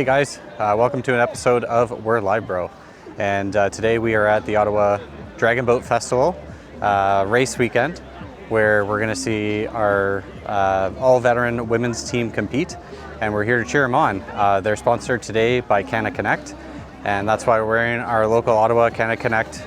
Hey guys, welcome to an episode of We're Live Bro. And today we are at the Ottawa Dragon Boat Festival race weekend, where we're going to see our all-veteran women's team compete, and we're here to cheer them on. They're sponsored today by CannaConnect, and that's why we're wearing our local Ottawa CannaConnect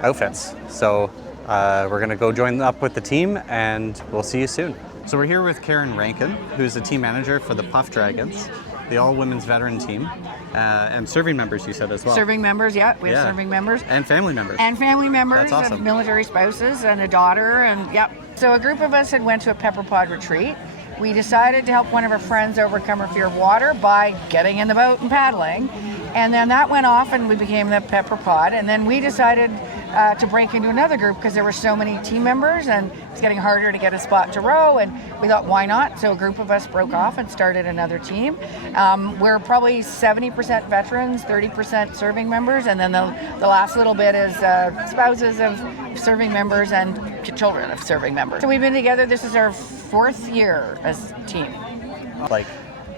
outfits. So we're going to go join up with the team, and we'll see you soon. So we're here with Karen Rankin, who's the team manager for the Puff Dragons, the all-women's veteran team, and serving members, you said, as well. Serving members, yeah. We have serving members. And family members. And family members. That's awesome. And military spouses and a daughter, and yep. So a group of us had went to a pepper pod retreat. We decided to help one of our friends overcome her fear of water by getting in the boat and paddling. And then that went off and we became the pepper pod. And then we decided to break into another group because there were so many team members and it's getting harder to get a spot to row, and we thought, why not? So a group of us broke off and started another team. We're probably 70% veterans, 30% serving members, and then the last little bit is spouses of serving members and children of serving members. So we've been together, this is our 4th year as a team.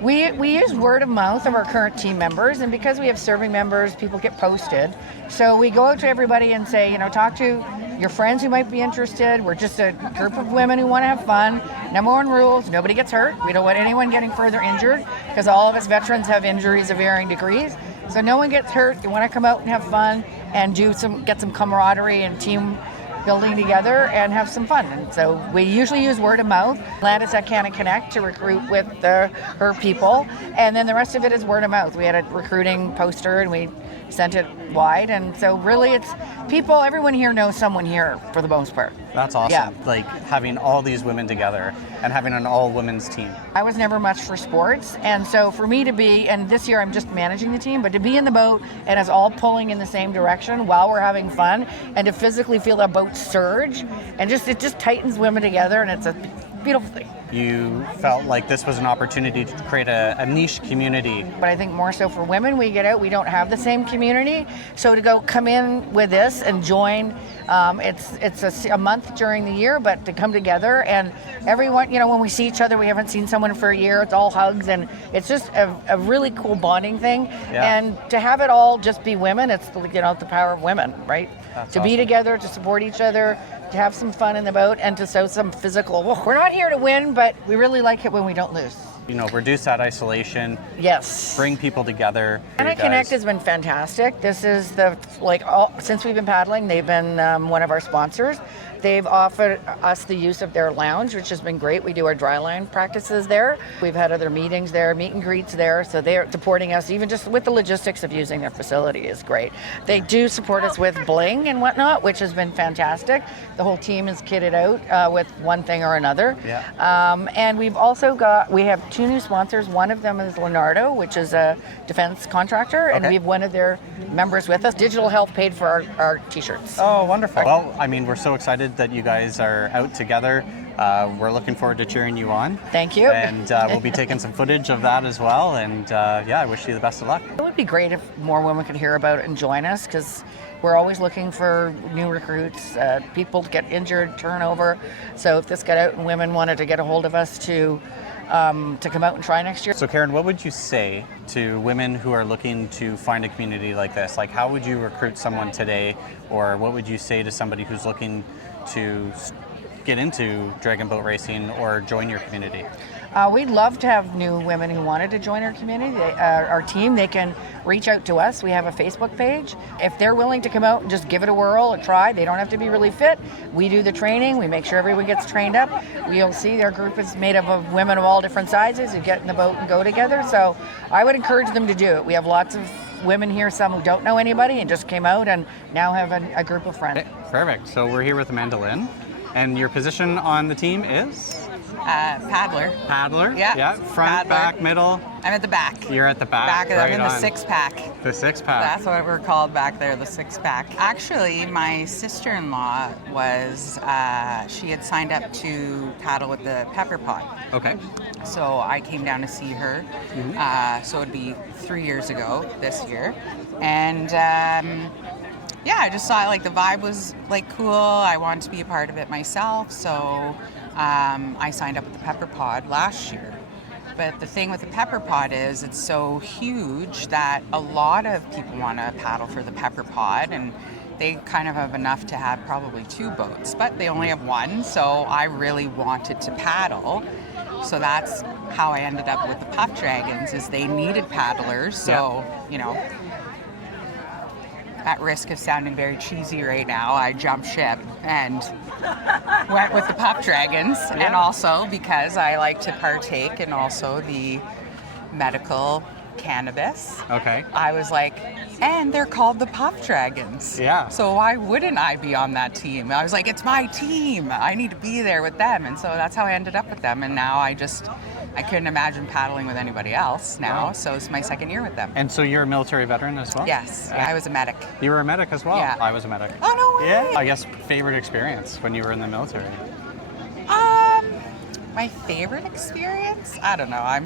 We use word of mouth of our current team members, and because we have serving members, people get posted. So we go out to everybody and say, talk to your friends who might be interested. We're just a group of women who want to have fun. Number one rules, nobody gets hurt. We don't want anyone getting further injured because all of us veterans have injuries of varying degrees. So no one gets hurt. You want to come out and have fun and get some camaraderie and team building together and have some fun. And so we usually use word of mouth. Landis at CannaConnect to recruit with her people, and then the rest of it is word of mouth. We had a recruiting poster and we sent it wide, and so really it's people, everyone here knows someone here for the most part. That's awesome. Yeah. Like having all these women together and having an all-women's team. I was never much for sports, and so for me to be, and this year I'm just managing the team, but to be in the boat and us all pulling in the same direction while we're having fun, and to physically feel that boat surge, and it just tightens women together, and it's a beautiful thing. You felt like this was an opportunity to create a niche community. But I think more so for women, we get out, we don't have the same community. So to come in with this and join, it's a month during the year, but to come together and everyone, when we see each other, we haven't seen someone for a year, it's all hugs, and it's just a really cool bonding thing. Yeah. And to have it all just be women, it's the power of women, right? That's to awesome. Be together, to support each other, to have some fun in the boat, and to show some physical, we're not here to win, but we really like it when we don't lose. Reduce that isolation. Yes. Bring people together. CannaConnect has been fantastic. This is since we've been paddling, they've been one of our sponsors. They've offered us the use of their lounge, which has been great. We do our dry line practices there. We've had other meetings there, meet and greets there. So they're supporting us, even just with the logistics of using their facility is great. They do support us with bling and whatnot, which has been fantastic. The whole team is kitted out with one thing or another. Yeah. And we've also we have 2 new sponsors. One of them is Leonardo, which is a defense contractor, and we have one of their members with us. Digital Health paid for our t-shirts. Oh, wonderful. Well, we're so excited that you guys are out together. We're looking forward to cheering you on. Thank you. And we'll be taking some footage of that as well. And I wish you the best of luck. It would be great if more women could hear about it and join us, because we're always looking for new recruits, people to get injured, turnover. So if this got out and women wanted to get a hold of us to come out and try next year. So Karen, what would you say to women who are looking to find a community like this? Like, how would you recruit someone today, or what would you say to somebody who's looking to get into dragon boat racing or join your community? We'd love to have new women who wanted to join our community, our team. They can reach out to us. We have a Facebook page. If they're willing to come out and just give it a whirl, a try, they don't have to be really fit. We do the training. We make sure everyone gets trained up. You'll see our group is made up of women of all different sizes who get in the boat and go together. So I would encourage them to do it. We have lots of women here, some who don't know anybody and just came out and now have a group of friends. Perfect. So we're here with Amanda Lynn, and your position on the team is? Paddler. Paddler? Yeah. Front, paddler. Back, middle? I'm at the back. You're at the back. I'm in the 6-pack. The 6-pack. That's what we're called back there, the 6-pack. Actually, my sister-in-law she had signed up to paddle with the pepper pod. Okay. So I came down to see her. Mm-hmm. So it'd be 3 years ago this year. And I just saw the vibe was cool. I wanted to be a part of it myself. So I signed up with the pepper pod last year. But the thing with the pepper pod is it's so huge that a lot of people want to paddle for the pepper pod, and they kind of have enough to have probably 2 boats, but they only have 1, so I really wanted to paddle. So that's how I ended up with the Puff Dragons, is they needed paddlers. So, you know, at risk of sounding very cheesy right now, I jumped ship and went with the Puff Dragons. And also because I like to partake in also the medical cannabis. Okay. I was like, and they're called the Puff Dragons. Yeah. So why wouldn't I be on that team? I was like, it's my team. I need to be there with them. And so that's how I ended up with them. And now I couldn't imagine paddling with anybody else now. Wow. So it's my second year with them. And so you're a military veteran as well? Yes. Yeah, I was a medic. You were a medic as well? Yeah. I was a medic. Oh, no way. Yeah. I guess favorite experience when you were in the military? My favorite experience? I don't know.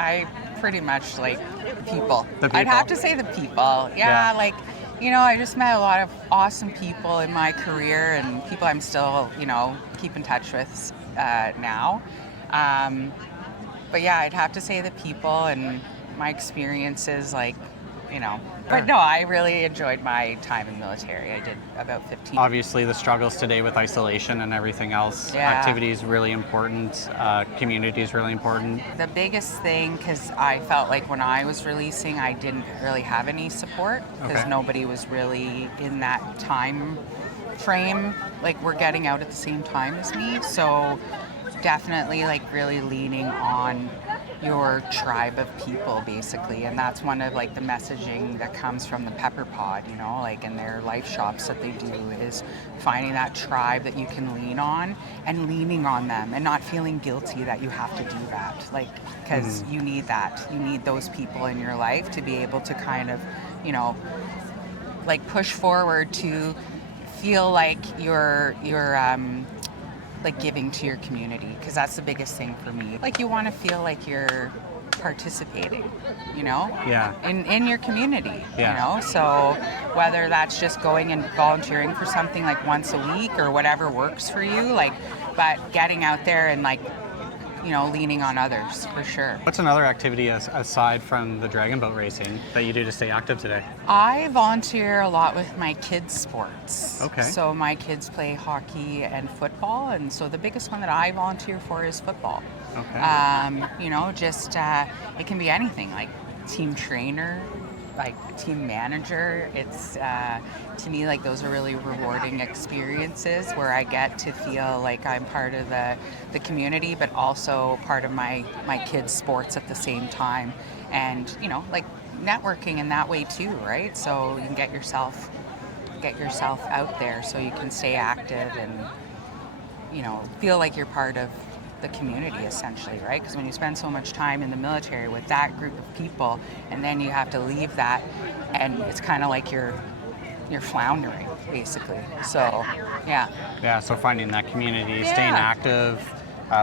I pretty much like people. The people. I'd have to say the people. Yeah, like, you know, I just met a lot of awesome people in my career, and people I'm still, you know, keep in touch with now. But yeah, I'd have to say the people and my experiences, like, you know. But no, I really enjoyed my time in the military. I did about 15. Obviously, the struggles today with isolation and everything else. Yeah. Activity is really important. Community is really important. The biggest thing, because I felt like when I was releasing, I didn't really have any support, because nobody was really in that time frame. Like, we're getting out at the same time as me. So definitely, like, really leaning on your tribe of people, basically. And that's one of, like, the messaging that comes from the Pepper Pod, you know, like in their life shops that they do, is finding that tribe that you can lean on and leaning on them and not feeling guilty that you have to do that. Like, because you need that. You need those people in your life to be able to kind of, you know, like, push forward, to feel like you're like giving to your community, because that's the biggest thing for me. Like, you want to feel like you're participating, you know, in your community, you know. So whether that's just going and volunteering for something like once a week or whatever works for you, like, but getting out there and, like, you know, leaning on others, for sure. What's another activity aside from the dragon boat racing that you do to stay active today? I volunteer a lot with my kids' sports. Okay. So my kids play hockey and football, and so the biggest one that I volunteer for is football. Okay. You know, just it can be anything, like team trainer, like team manager. It's to me, like, those are really rewarding experiences where I get to feel like I'm part of the community, but also part of my kids' sports at the same time. And, you know, like, networking in that way too, right? So you can get yourself out there so you can stay active and, you know, feel like you're part of the community, essentially, right? Because when you spend so much time in the military with that group of people, and then you have to leave that, and it's kind of like you're floundering, basically. So, yeah. Yeah, so finding that community, staying active,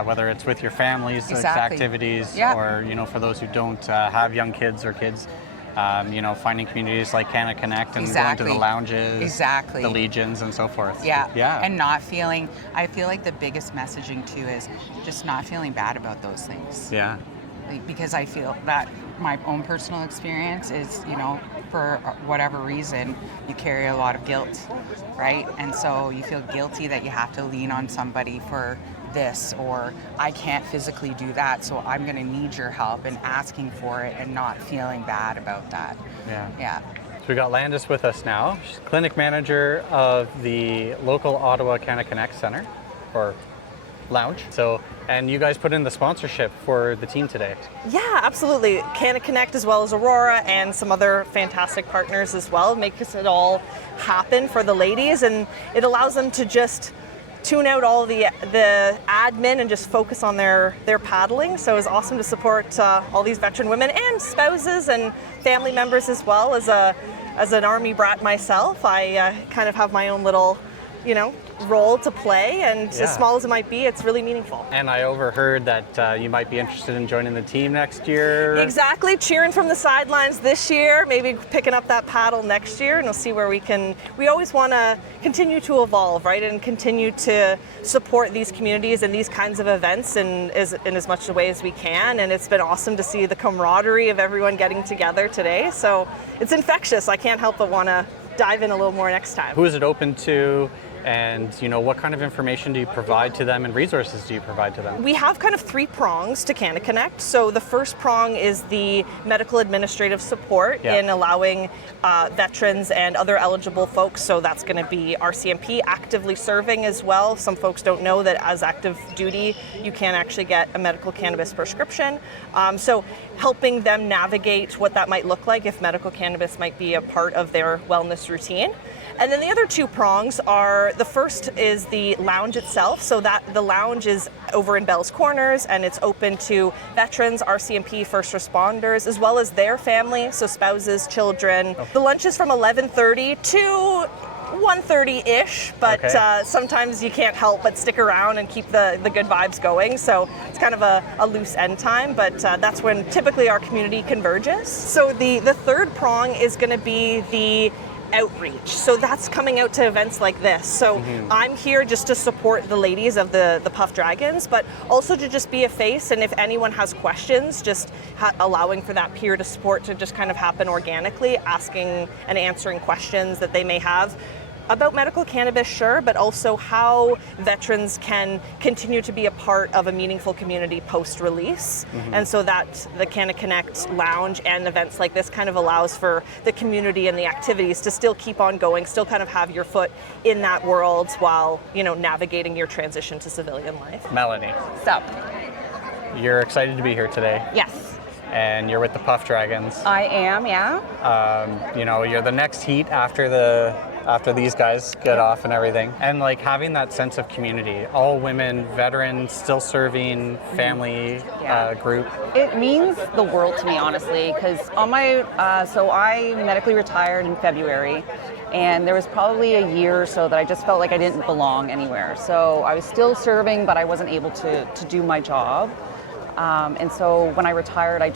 whether it's with your families, activities, or, you know, for those who don't have young kids or kids, you know, finding communities like CannaConnect and going to the lounges, the legions, and so forth. Yeah. And not feeling, I feel like the biggest messaging too is just not feeling bad about those things. Yeah. Because I feel that my own personal experience is, you know, for whatever reason, you carry a lot of guilt, right? And so you feel guilty that you have to lean on somebody for this, or I can't physically do that, so I'm going to need your help, and asking for it and not feeling bad about that. Yeah. So we got Landis with us now. She's clinic manager of the local Ottawa CannaConnect Center, or lounge. So, and you guys put in the sponsorship for the team today. Yeah, absolutely. CannaConnect, as well as Aurora and some other fantastic partners as well, makes it all happen for the ladies, and it allows them to just tune out all the admin and just focus on their paddling. So it's awesome to support all these veteran women and spouses and family members as well. As an Army brat myself, I kind of have my own little, you know, role to play, and as small as it might be, it's really meaningful. And I overheard that you might be interested in joining the team next year. Exactly, cheering from the sidelines this year, maybe picking up that paddle next year, and we'll see where we always want to continue to evolve, right, and continue to support these communities and these kinds of events in as much a way as we can. And it's been awesome to see the camaraderie of everyone getting together today. So it's infectious. I can't help but want to dive in a little more next time. Who is it open to? And what kind of information do you provide to them and resources do you provide to them? We have kind of 3 prongs to CannaConnect. So the first prong is the medical administrative support in allowing veterans and other eligible folks. So that's going to be RCMP actively serving as well. Some folks don't know that as active duty, you can actually get a medical cannabis prescription. So helping them navigate what that might look like if medical cannabis might be a part of their wellness routine. And then the other 2 prongs are, the first is the lounge itself. So that the lounge is over in Bell's Corners, and it's open to veterans, RCMP, first responders, as well as their family, so spouses, children. The lunch is from 11:30 to 1:30-ish, but sometimes you can't help but stick around and keep the good vibes going. So it's kind of a loose end time, but that's when typically our community converges. So the third prong is going to be the outreach. So that's coming out to events like this. So I'm here just to support the ladies of the Puff Dragons, but also to just be a face, and if anyone has questions, just allowing for that peer to support to just kind of happen organically, asking and answering questions that they may have about medical cannabis, sure, but also how veterans can continue to be a part of a meaningful community post-release. And so that the CannaConnect lounge and events like this kind of allows for the community and the activities to still keep on going, still kind of have your foot in that world while, navigating your transition to civilian life. Melanie. So, You're excited to be here today. yes, And you're with the Puff Dragons. I am, yeah. You're the next heat after these guys get off and everything. And like having that sense of community, all women, veterans, still serving, family group. It means the world to me, honestly, because on my, so I medically retired in February, and there was probably a year or so that I just felt like I didn't belong anywhere. So I was still serving, but I wasn't able to do my job. And so when I retired, I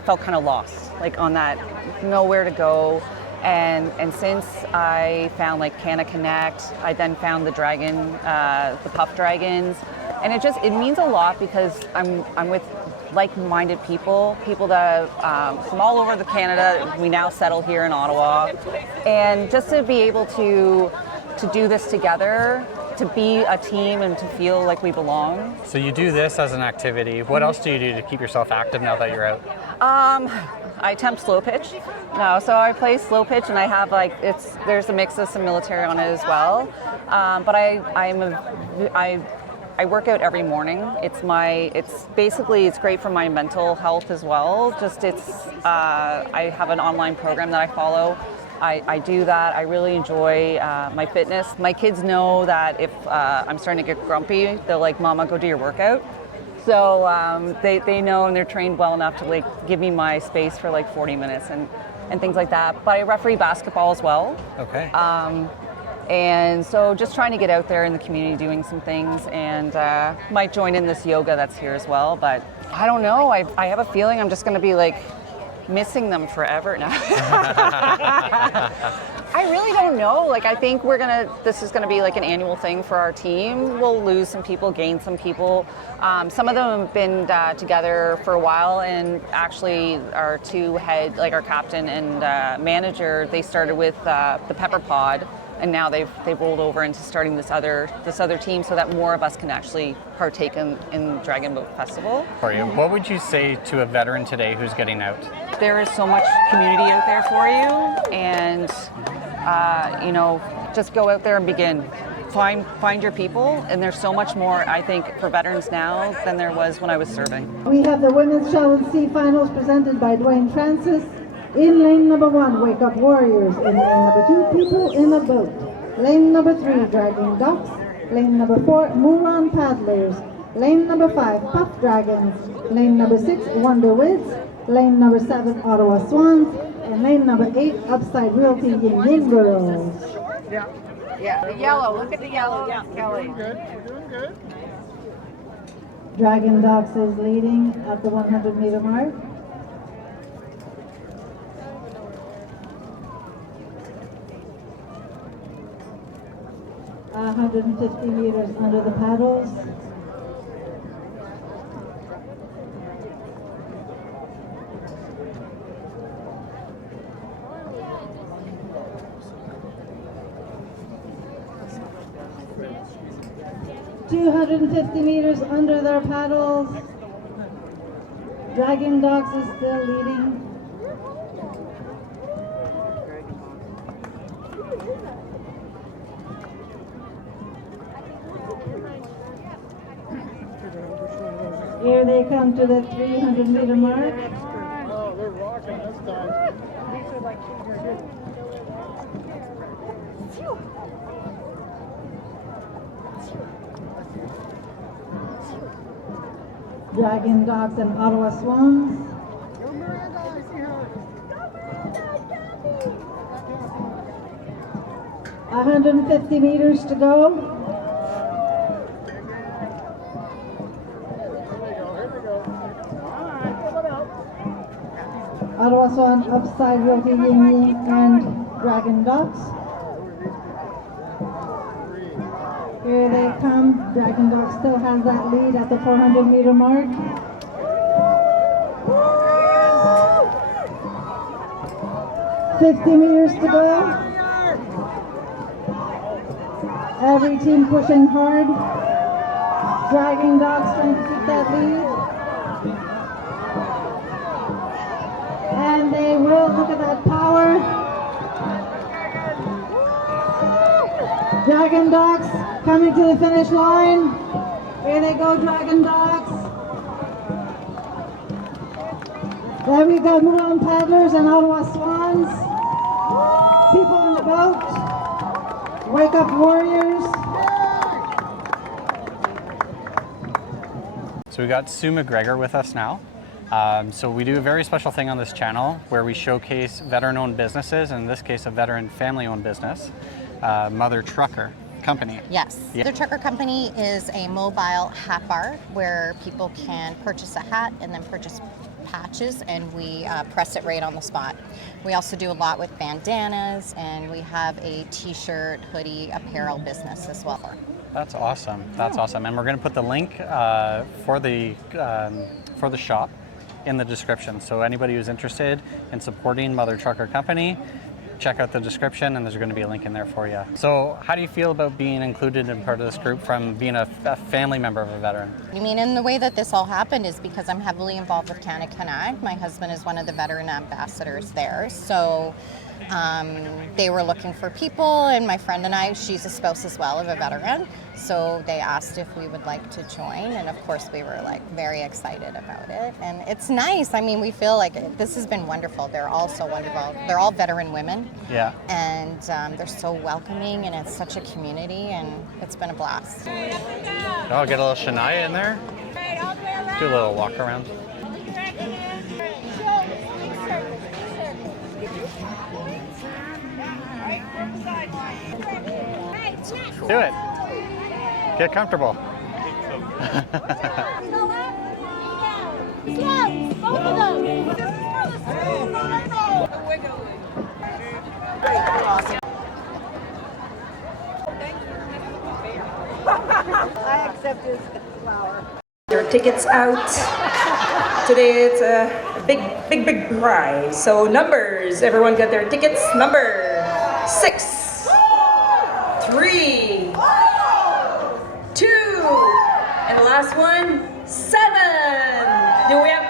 felt kind of lost, like on that, nowhere to go. And since I found like CannaConnect, I then found the Puff Dragons, and it means a lot because I'm with like-minded people that from all over the Canada. We now settle here in Ottawa, and just to be able to do this together, to be a team and to feel like we belong. So you do this as an activity. What else do you do to keep yourself active now that you're out? I attempt slow pitch. No, so I play slow pitch, and I have there's a mix of some military on it as well. But I work out every morning. It's great for my mental health as well. I have an online program that I follow. I do that. I really enjoy my fitness. My kids know that if I'm starting to get grumpy, they're like, "Mama, go do your workout." So they know, and they're trained well enough to give me my space for 40 minutes and things like that. But I referee basketball as well. Okay. And so just trying to get out there in the community doing some things, and might join in this yoga that's here as well. But I don't know. I have a feeling I'm just going to be missing them forever now. I really don't know. I think this is gonna be an annual thing for our team. We'll lose some people, gain some people. Some of them have been together for a while, and actually our two head, our captain and manager, they started with the Pepper Pod, and now they've rolled over into starting this other team so that more of us can actually partake in Dragon Boat Festival. For you, what would you say to a veteran today who's getting out? There is so much community out there for you, and just go out there and begin. Find your people, and there's so much more, I think, for veterans now than there was when I was serving. We have the Women's Shuttle C Finals presented by Dwayne Francis. In lane number 1, Wake Up Warriors. In lane number 2, People in a Boat. Lane number 3, Dragging Ducks. Lane number 4, Moulin Paddlers. Lane number 5, Puff Dragons. Lane number 6, Wonder Wids. Lane number 7, Ottawa Swans. And lane number 8, Upside Realty Yin Girls. Yeah, the yellow. Look at the yellow. Yeah, Kelly. Good. We're doing good. Dragon Dogs is leading at the 100-meter mark. Uh, 150 meters under the paddles. $250 under their paddles. Dragon Dogs is still leading. Here they come to the 300-meter mark. Oh, they're rocking this time. Dragon Dogs and Ottawa Swans. 150 meters to go. Ottawa Swan upside Wilkie Ying Ying and Dragon Dogs. Here they come. Dragon Dogs still has that lead at the 400-meter mark. $50 meters to go. Every team pushing hard. Dragon Dogs trying to keep that lead. And they will. Look at that power. Dragon Dogs coming to the finish line. Here they go, Dragon Dogs. There we go, Moulin Paddlers and Ottawa Swans. People in the boat. Wake Up Warriors. So we got Sue MacGregor with us now. So we do a very special thing on this channel where we showcase veteran-owned businesses, in this case a veteran family-owned business, Mother Trucker Company. Yes. Yeah. The Trucker Company is a mobile hat bar where people can purchase a hat and then purchase patches, and we press it right on the spot. We also do a lot with bandanas, and we have a t-shirt, hoodie, apparel business as well. That's awesome. That's awesome. And we're going to put the link for the shop in the description. So anybody who's interested in supporting Mother Trucker Company, check out the description and there's going to be a link in there for you. So how do you feel about being included in part of this group from being a family member of a veteran? I mean, and the way that this all happened is because I'm heavily involved with CannaConnect. My husband is one of the veteran ambassadors there. So they were looking for people, and my friend and I, she's a spouse as well of a veteran, so they asked if we would like to join, and of course we were like very excited about it. And it's nice. I mean, we feel like this has been wonderful. They're all so wonderful. They're all veteran women. Yeah. And they're so welcoming, and it's such a community, and it's been a blast. Oh, get a little Shania in there. Do a little walk around. Do it. Get comfortable. I accept his flower. Your tickets out. Today it's a big prize. So numbers, everyone got their tickets. Number 6, 3, 2, and the last one, 7. Do we have